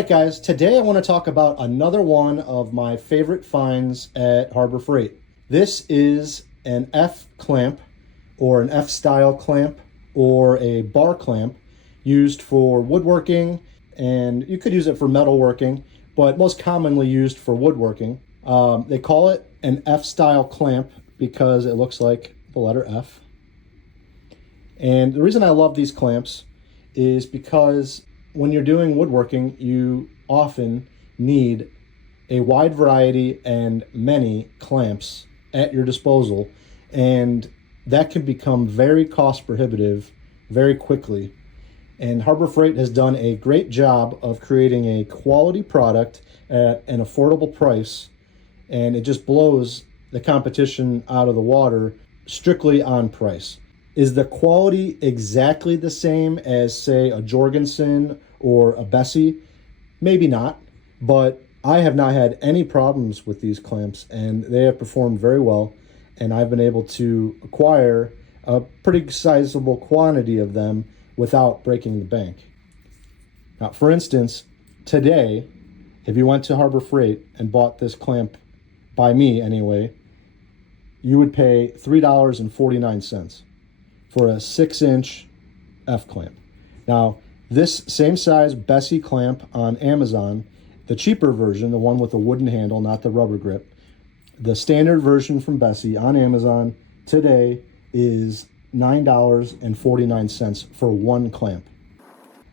right, guys, today I want to talk about another one of my favorite finds at Harbor Freight. This is an F clamp or an F style clamp or a bar clamp used for woodworking, and you could use it for metalworking, but most commonly used for woodworking. They call it an F style clamp because it looks like the letter F. And the reason I love these clamps is because when you're doing woodworking, you often need a wide variety and many clamps at your disposal, and that can become very cost prohibitive very quickly. And Harbor Freight has done a great job of creating a quality product at an affordable price, and it just blows the competition out of the water strictly on price. Is the quality exactly the same as, say, a Jorgensen or a Bessey? Maybe not, but I have not had any problems with these clamps, and they have performed very well, and I've been able to acquire a pretty sizable quantity of them without breaking the bank. Now, for instance, today, if you went to Harbor Freight and bought this clamp, by me anyway, you would pay $3.49 for a 6-inch F clamp. Now, this same size Bessey clamp on Amazon, the cheaper version, the one with the wooden handle, not the rubber grip, the standard version from Bessey on Amazon today is $9.49 for one clamp.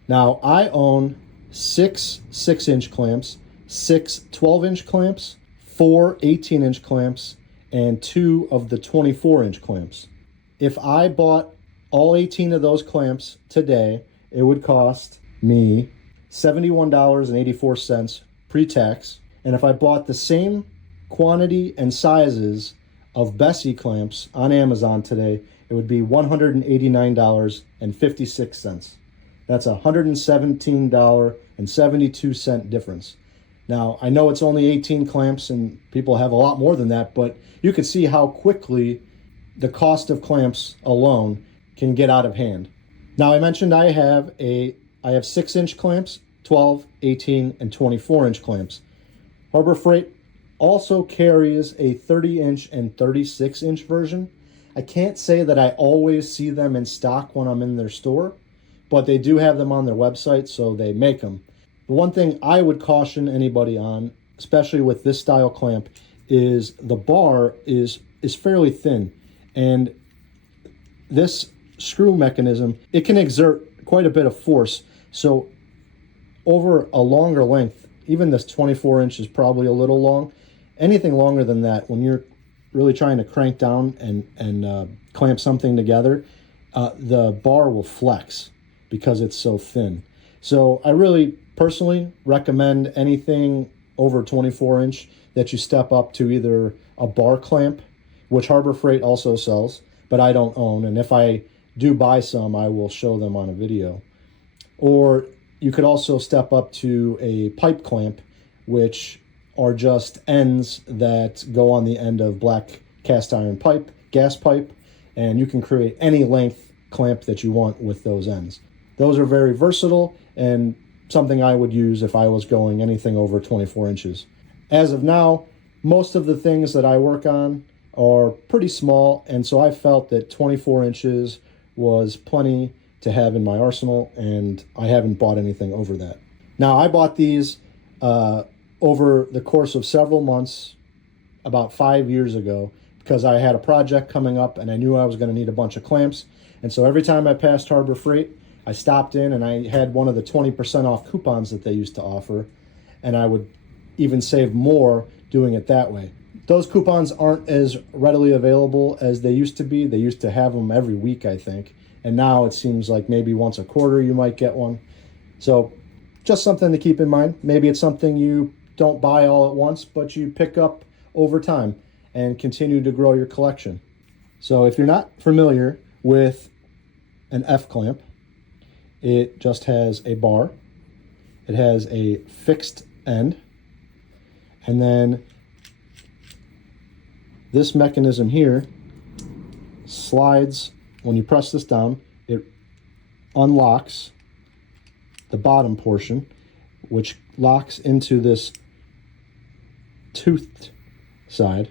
Now, I own 6 6-inch clamps, 6 12-inch clamps, 4 18-inch clamps, and 2 of the 24-inch clamps. If I bought all 18 of those clamps today, it would cost me $71.84 pre-tax. And if I bought the same quantity and sizes of Bessey clamps on Amazon today, it would be $189.56. That's a $117.72 difference. Now, I know it's only 18 clamps and people have a lot more than that, but you can see how quickly the cost of clamps alone can get out of hand. Now, I mentioned I have 6-inch clamps, 12, 18, and 24-inch clamps. Harbor Freight also carries a 30-inch and 36-inch version. I can't say that I always see them in stock when I'm in their store, but they do have them on their website, so they make them. The one thing I would caution anybody on, especially with this style clamp, is the bar is fairly thin, and this screw mechanism, it can exert quite a bit of force. So over a longer length, even this 24 inch is probably a little long. Anything longer than that, when you're really trying to crank down and clamp something together, the bar will flex because it's so thin. So I really personally recommend anything over 24 inch that you step up to either a bar clamp, which Harbor Freight also sells, but I don't own. And if I do buy some, I will show them on a video. Or you could also step up to a pipe clamp, which are just ends that go on the end of black cast iron pipe, gas pipe, and you can create any length clamp that you want with those ends. Those are very versatile and something I would use if I was going anything over 24 inches. As of now, most of the things that I work on are pretty small, and so I felt that 24 inches was plenty to have in my arsenal, and I haven't bought anything over that. Now, I bought these over the course of several months, about 5 years ago, because I had a project coming up and I knew I was going to need a bunch of clamps. And so every time I passed Harbor Freight, I stopped in and I had one of the 20% off coupons that they used to offer, and I would even save more doing it that way. Those coupons aren't as readily available as they used to be. They used to have them every week, I think. And now it seems like maybe once a quarter you might get one. So just something to keep in mind. Maybe it's something you don't buy all at once, but you pick up over time and continue to grow your collection. So if you're not familiar with an F clamp, it just has a bar. It has a fixed end. And then this mechanism here slides. When you press this down, it unlocks the bottom portion, which locks into this toothed side,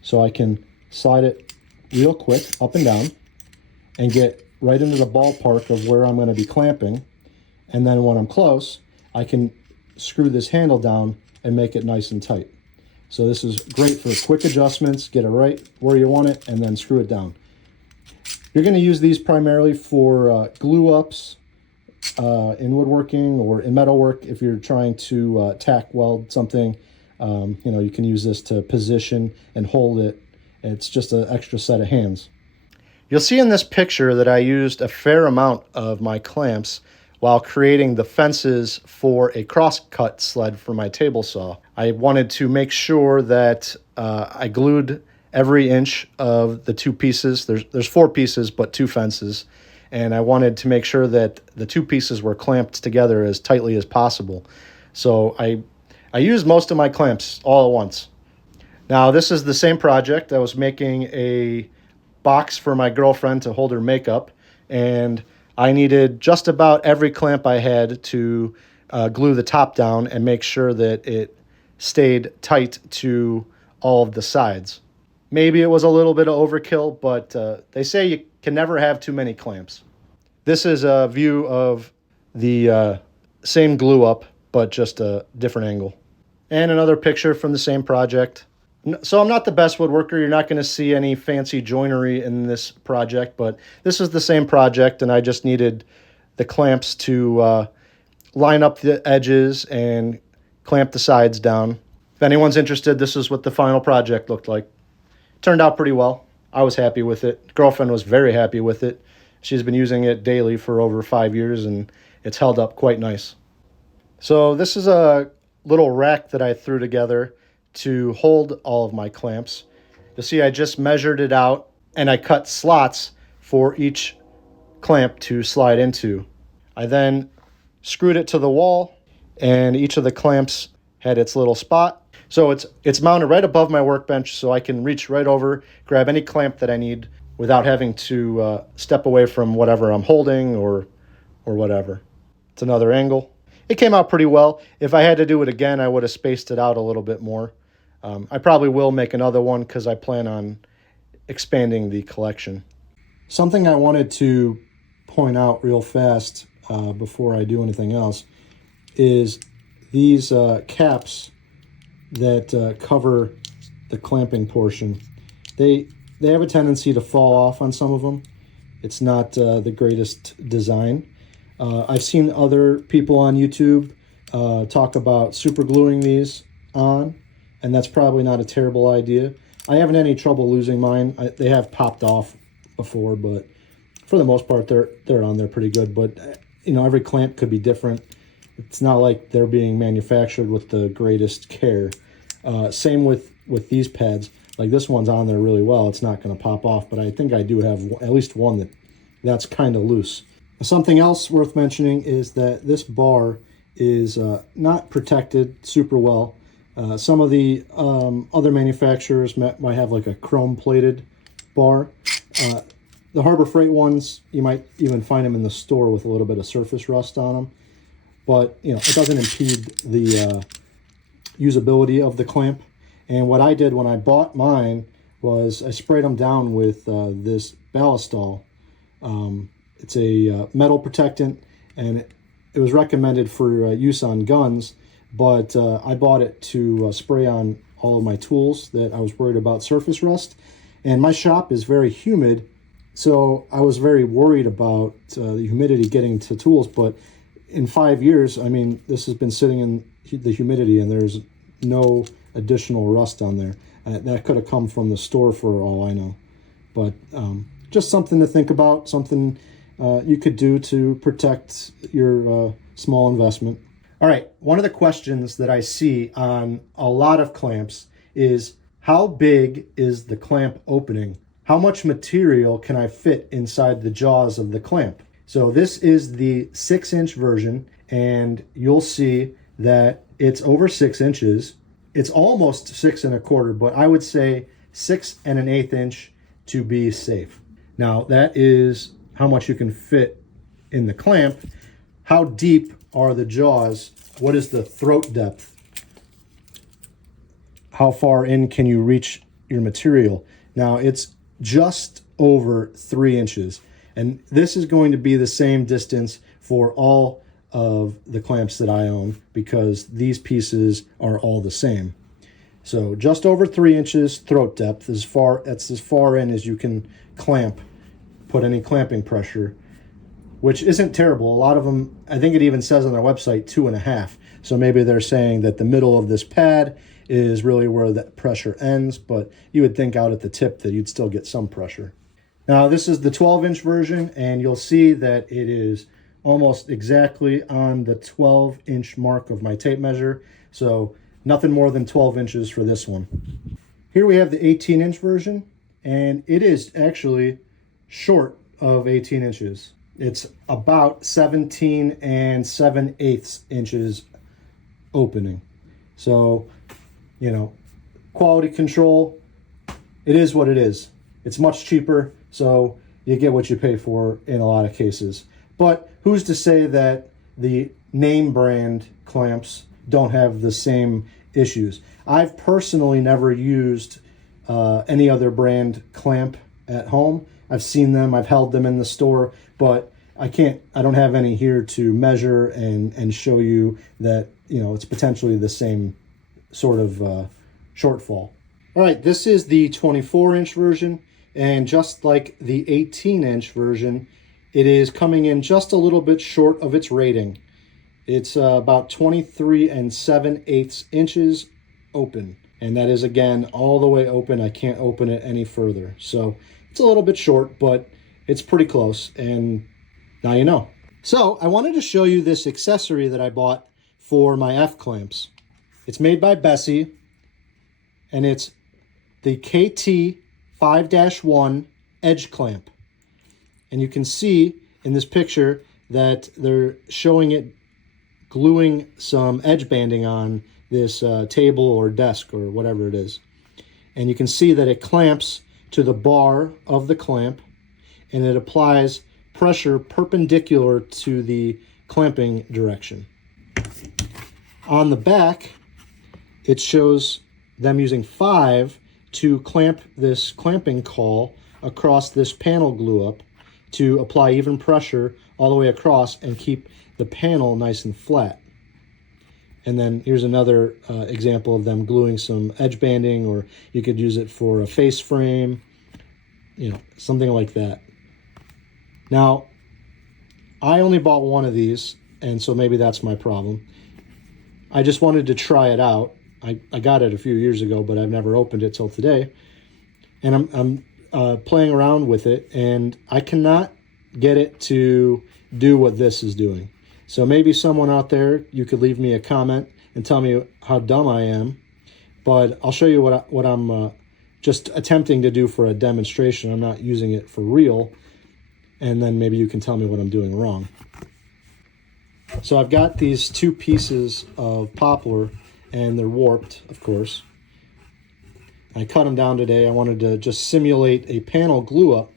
so I can slide it real quick up and down and get right into the ballpark of where I'm going to be clamping. And then when I'm close, I can screw this handle down and make it nice and tight. So this is great for quick adjustments, get it right where you want it, and then screw it down. You're going to use these primarily for glue ups in woodworking or in metalwork. If you're trying to tack weld something, you can use this to position and hold it. It's just an extra set of hands. You'll see in this picture that I used a fair amount of my clamps while creating the fences for a crosscut sled for my table saw. I wanted to make sure that I glued every inch of the two pieces. There's 4 pieces, but 2 fences. And I wanted to make sure that the 2 pieces were clamped together as tightly as possible. So I used most of my clamps all at once. Now this is the same project. I was making a box for my girlfriend to hold her makeup, and I needed just about every clamp I had to glue the top down and make sure that it stayed tight to all of the sides. Maybe it was a little bit of overkill, but they say you can never have too many clamps. This is a view of the same glue up, but just a different angle. And another picture from the same project. So I'm not the best woodworker. You're not going to see any fancy joinery in this project, but this is the same project, and I just needed the clamps to line up the edges and clamp the sides down. If anyone's interested, this is what the final project looked like. Turned out pretty well. I was happy with it. Girlfriend was very happy with it. She's been using it daily for over 5 years, and it's held up quite nice. So this is a little rack that I threw together to hold all of my clamps. You'll see I just measured it out, and I cut slots for each clamp to slide into. I then screwed it to the wall, and each of the clamps had its little spot. So it's mounted right above my workbench, so I can reach right over, grab any clamp that I need without having to step away from whatever I'm holding or whatever. It's another angle. It came out pretty well. If I had to do it again, I would have spaced it out a little bit more. I probably will make another one because I plan on expanding the collection. Something I wanted to point out real fast before I do anything else is these caps that cover the clamping portion. They have a tendency to fall off on some of them. It's not the greatest design. I've seen other people on YouTube talk about super gluing these on, and that's probably not a terrible idea. I haven't any trouble losing mine. They have popped off before, but for the most part, they're on there pretty good. But every clamp could be different. It's not like they're being manufactured with the greatest care. Same with these pads. Like this one's on there really well. It's not going to pop off, but I think I do have at least one that's kind of loose. Something else worth mentioning is that this bar is not protected super well. Some of the other manufacturers might have like a chrome plated bar. The Harbor Freight ones, you might even find them in the store with a little bit of surface rust on them. But it doesn't impede the usability of the clamp. And what I did when I bought mine was I sprayed them down with this Ballistol. It's a metal protectant, and it was recommended for use on guns, but I bought it to spray on all of my tools that I was worried about surface rust. And my shop is very humid, so I was very worried about the humidity getting to tools. But in 5 years, this has been sitting in the humidity, and there's no additional rust on there. That could have come from the store for all I know. But just something to think about, something you could do to protect your small investment. All right, one of the questions that I see on a lot of clamps is, how big is the clamp opening? How much material can I fit inside the jaws of the clamp? So this is the 6-inch version, and you'll see that it's over 6 inches. It's almost 6 1/4, but I would say 6 1/8 inch to be safe. Now that is how much you can fit in the clamp. How deep are the jaws what is the throat depth? How far in can you reach your material? Now it's just over 3 inches. And this is going to be the same distance for all of the clamps that I own because these pieces are all the same. So just over 3 inches throat depth, that's as far in as you can clamp, put any clamping pressure, which isn't terrible. A lot of them, I think it even says on their website 2.5. So maybe they're saying that the middle of this pad is really where that pressure ends, but you would think out at the tip that you'd still get some pressure. Now this is the 12-inch version, and you'll see that it is almost exactly on the 12-inch mark of my tape measure. So nothing more than 12 inches for this one. Here we have the 18-inch version, and it is actually short of 18 inches. It's about 17 7/8 inches opening. So, you know, quality control, it is what it is. It's much cheaper, so you get what you pay for in a lot of cases. But who's to say that the name brand clamps don't have the same issues? I've personally never used any other brand clamp at home. I've seen them, I've held them in the store, but I don't have any here to measure and show you that, you know, it's potentially the same sort of shortfall. All right, this is the 24-inch version, and just like the 18-inch version, it is coming in just a little bit short of its rating. It's about 23 7/8 inches open, and that is, again, all the way open. I can't open it any further. So it's a little bit short, but it's pretty close, and now you know. So I wanted to show you this accessory that I bought for my F-clamps. It's made by Bessey, and it's the KT 5-1 edge clamp. And you can see in this picture that they're showing it gluing some edge banding on this table or desk or whatever it is. And you can see that it clamps to the bar of the clamp, and it applies pressure perpendicular to the clamping direction. On the back, it shows them using 5 to clamp this clamping caul across this panel glue up to apply even pressure all the way across and keep the panel nice and flat. And then here's another example of them gluing some edge banding, or you could use it for a face frame, you know, something like that. Now, I only bought one of these, and so maybe that's my problem. I just wanted to try it out. I got it a few years ago, but I've never opened it till today. And I'm playing around with it, and I cannot get it to do what this is doing. So maybe someone out there, you could leave me a comment and tell me how dumb I am. But I'll show you what I'm just attempting to do for a demonstration. I'm not using it for real. And then maybe you can tell me what I'm doing wrong. So I've got these 2 pieces of poplar, and they're warped, of course. I cut them down today. I wanted to just simulate a panel glue up,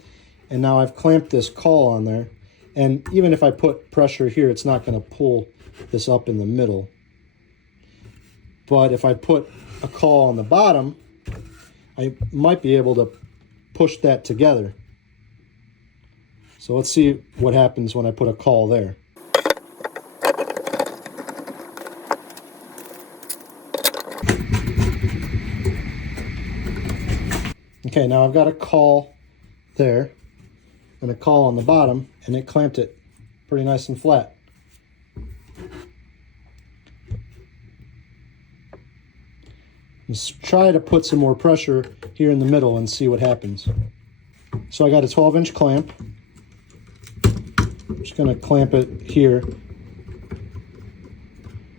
and now I've clamped this caul on there. And even if I put pressure here, it's not going to pull this up in the middle. But if I put a caul on the bottom, I might be able to push that together. So let's see what happens when I put a caul there. Okay, now I've got a caul there and a caul on the bottom, and it clamped it pretty nice and flat. Let's try to put some more pressure here in the middle and see what happens. So I got a 12-inch clamp. I'm just going to clamp it here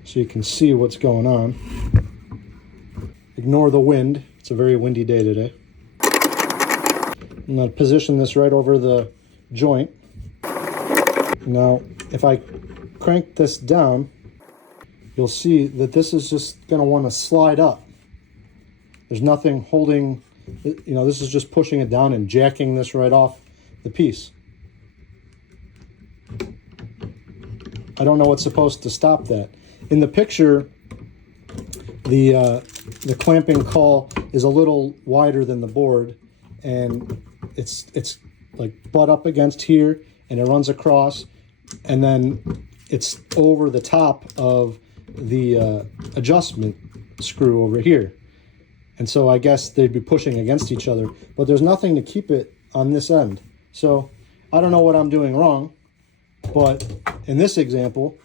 so you can see what's going on. Ignore the wind. It's a very windy day today. I'm going to position this right over the joint. Now, if I crank this down, you'll see that this is just going to want to slide up. There's nothing holding, you know, this is just pushing it down and jacking this right off the piece. I don't know what's supposed to stop that. in the picture, the clamping caul is a little wider than the board, and it's like butt up against here, and it runs across, and then it's over the top of the adjustment screw over here. And so I guess they'd be pushing against each other, but there's nothing to keep it on this end. So I don't know what I'm doing wrong, but in this example,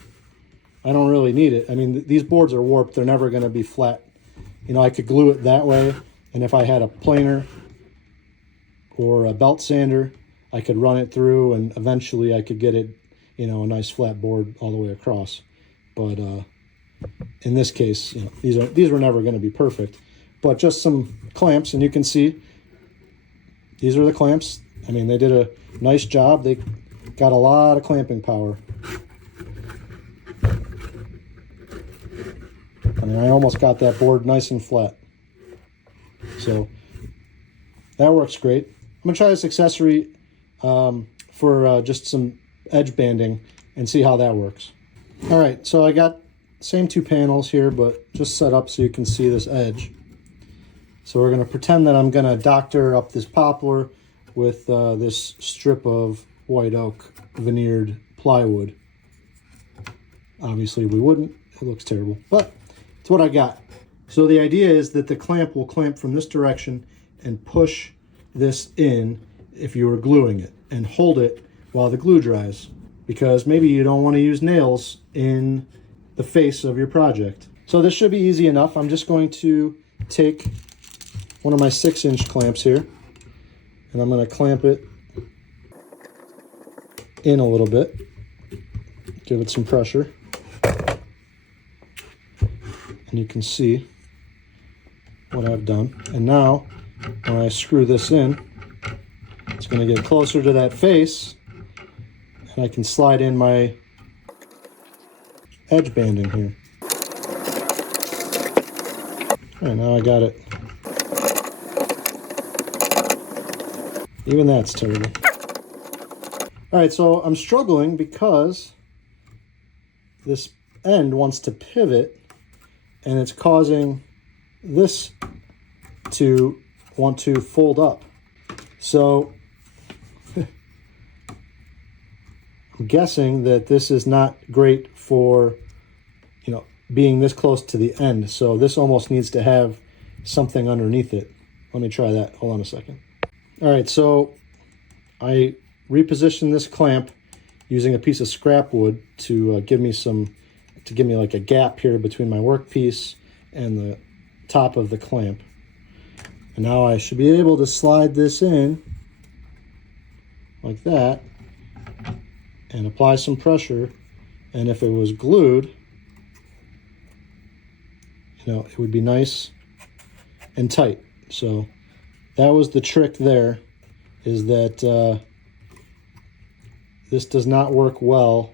I don't really need it. I mean, these boards are warped. They're never going to be flat. You know, I could glue it that way, and if I had a planer or a belt sander, I could run it through, and eventually I could get it, you know, a nice flat board all the way across. But in this case, you know, these were never going to be perfect. But just some clamps, and you can see these are the clamps. I mean, they did a nice job. They got a lot of clamping power. I mean, I almost got that board nice and flat. So that works great. I'm gonna try this accessory for just some edge banding and see how that works. All right, so I got same two panels here, but just set up so you can see this edge. So we're gonna pretend that I'm gonna doctor up this poplar with this strip of white oak veneered plywood. Obviously we wouldn't, it looks terrible, but it's what I got. So the idea is that the clamp will clamp from this direction and push this in if you were gluing it, and hold it while the glue dries, because maybe you don't want to use nails in the face of your project. So this should be easy enough. I'm just going to take one of my 6-inch clamps here, and I'm going to clamp it in a little bit, give it some pressure, and you can see what I've done. And now when I screw this in, it's going to get closer to that face, and I can slide in my edge banding here. All right, now I got it. Even that's terrible. All right, so I'm struggling because this end wants to pivot, and it's causing this to want to fold up. So I'm guessing that this is not great for, you know, being this close to the end. So this almost needs to have something underneath it. Let me try that. Hold on a second. All right, so I repositioned this clamp using a piece of scrap wood to give me like a gap here between my workpiece and the top of the clamp. And now I should be able to slide this in like that and apply some pressure. And if it was glued, you know, it would be nice and tight. So that was the trick there, is that this does not work well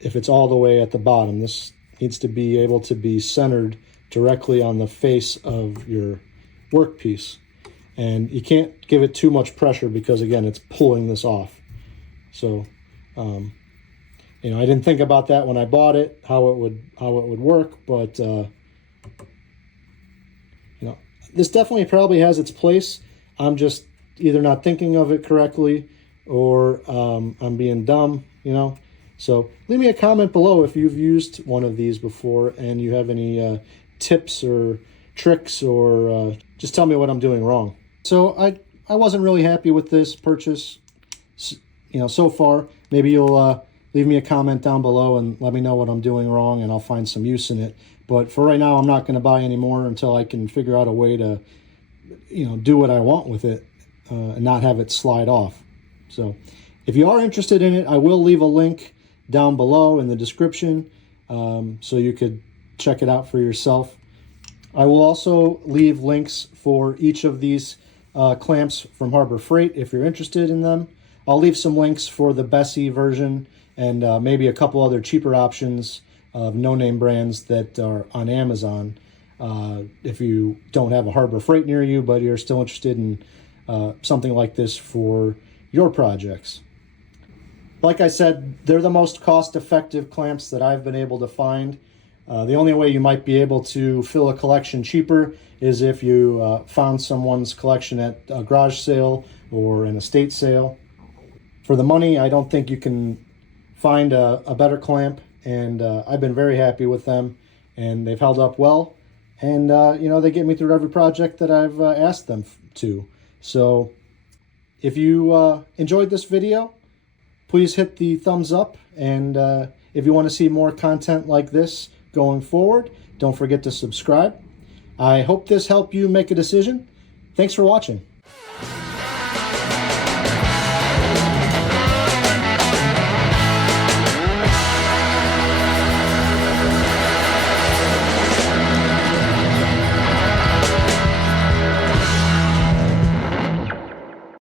if it's all the way at the bottom. This needs to be able to be centered directly on the face of your workpiece. And you can't give it too much pressure because, again, it's pulling this off. So, you know, I didn't think about that when I bought it, how it would work, but you know, this definitely probably has its place. I'm just either not thinking of it correctly, or I'm being dumb, you know. So leave me a comment below if you've used one of these before and you have any tips or tricks, or just tell me what I'm doing wrong. So I wasn't really happy with this purchase, you know, so far. Maybe you'll leave me a comment down below and let me know what I'm doing wrong, and I'll find some use in it. But for right now, I'm not going to buy any more until I can figure out a way to, you know, do what I want with it and not have it slide off. So if you are interested in it, I will leave a link down below in the description so you could check it out for yourself. I will also leave links for each of these clamps from Harbor Freight if you're interested in them. I'll leave some links for the Bessey version and maybe a couple other cheaper options of no-name brands that are on Amazon if you don't have a Harbor Freight near you, but you're still interested in something like this for your projects. Like I said, they're the most cost-effective clamps that I've been able to find. The only way you might be able to fill a collection cheaper is if you found someone's collection at a garage sale or an estate sale. For the money, I don't think you can find a better clamp, and I've been very happy with them, and they've held up well. And, they get me through every project that I've asked them to. So if you enjoyed this video, please hit the thumbs up. And if you want to see more content like this going forward, don't forget to subscribe. I hope this helped you make a decision. Thanks for watching.